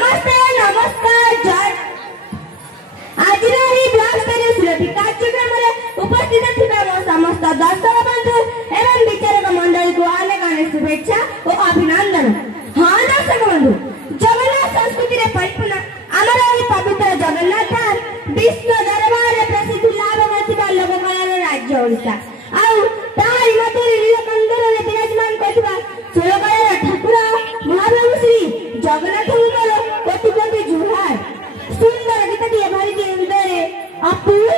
नमस्ते नमस्कार जय आज ब्लॉग स्तरीय सुरभि कार्यक्रम में उपस्थित थिबा समस्त दर्शक बंधु एवं विचारक मंडली को अनेक अनेक शुभेच्छा और अभिनंदन। हाँ दर्शक बंधु, जगन्नाथ संस्कृति रे परिपूर्ण आमर एही पवित्र जगन्नाथ धाम विश्व दरबार रे प्रसिद्धि लाभ करथिबा लोककलार राज्य ओडिशा आउ ताहारी मते नीलकंठर रे विराजमान करथिबा सोलकलार ठाकुर महाप्रभु श्री जगन्नाथ कोटि कोटि जुहार। सुंदर गीत दिए भारी हृदय अपूर्ण